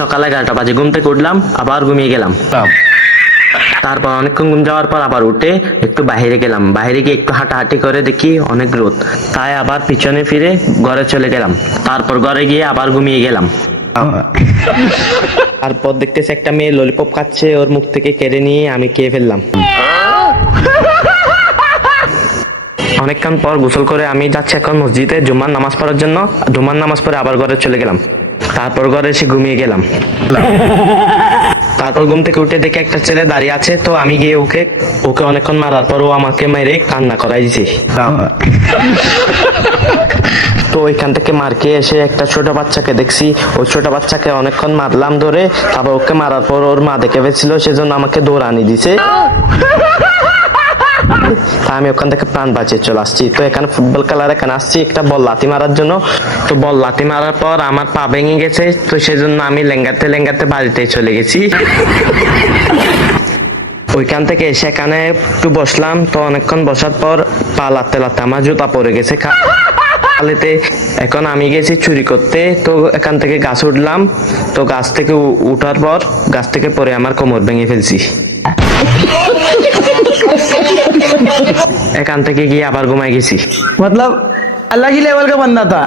সকাল 11টা বাজে ঘুম থেকে উঠলাম, আবার ঘুমিয়ে গেলাম। তারপর অনেকক্ষণ ঘুম যাওয়ার পর আবার উঠে একটু বাইরে গেলাম। বাইরে গিয়ে একটু হাঁটাহাঁটি করে দেখি অনেক রোদ, তাই আবার পিছনে ফিরে ঘরে চলে গেলাম। তারপর ঘরে গিয়ে আবার ঘুমিয়ে গেলাম। তারপর দেখতেছি একটা মেয়ে ললিপপ খাচ্ছে, ওর মুখ থেকে কেড়ে নিয়ে আমি খেয়ে ফেললাম। অনেকক্ষণ পর গোসল করে আমি যাচ্ছি এখন মসজিদে জুম্মার নামাজ পড়ার জন্য। জুম্মার নামাজ পড়ে আবার ঘরে চলে গেলাম। তারপর ঘরে এসে ঘুমিয়ে গেলাম। তারপর ঘুম থেকে উঠে দেখে একটা ছেলে দাঁড়িয়ে আছে, তো আমি গিয়ে ওকে অনেকক্ষণ মারার পর ও আমাকে মেরে কান্না করাই দিছে। তো ওইখান থেকে মার খেয়ে এসে একটা ছোট বাচ্চাকে দেখছি, ওই ছোট বাচ্চাকে অনেকক্ষণ মারলাম ধরে। তারপর ওকে মারার পর ওর মা দেখে ফেলছিল, সেজন্য আমাকে দৌড়ানি দিছে। তা আমি ওখান থেকে প্রাণ বাঁচিয়ে চলে আসছি। তো এখানে ফুটবল খেলার এখানে আসছি একটা বল লাথি মারার জন্য। তো বল লাথি মারার পর আমার পা ভেঙে গেছে, তো সেজন্য আমি লেঙ্গাতে লেঙ্গাতে বাড়িতে চলে গেছি। ওইখান থেকে এসে এখানে একটু বসলাম। তো অনেকক্ষণ বসার পর পা লাতে লাতে আমার জুতা পড়ে গেছে খালেতে। এখন আমি গেছি চুরি করতে, তো এখান থেকে গাছ উঠলাম। তো গাছ থেকে উঠার পর গাছ থেকে পরে আমার কোমর ভেঙে ফেলছি। এখান থেকে গিয়ে আবার ঘুমাই গেছি। मतलब अलग ही लेवल का बंदा था।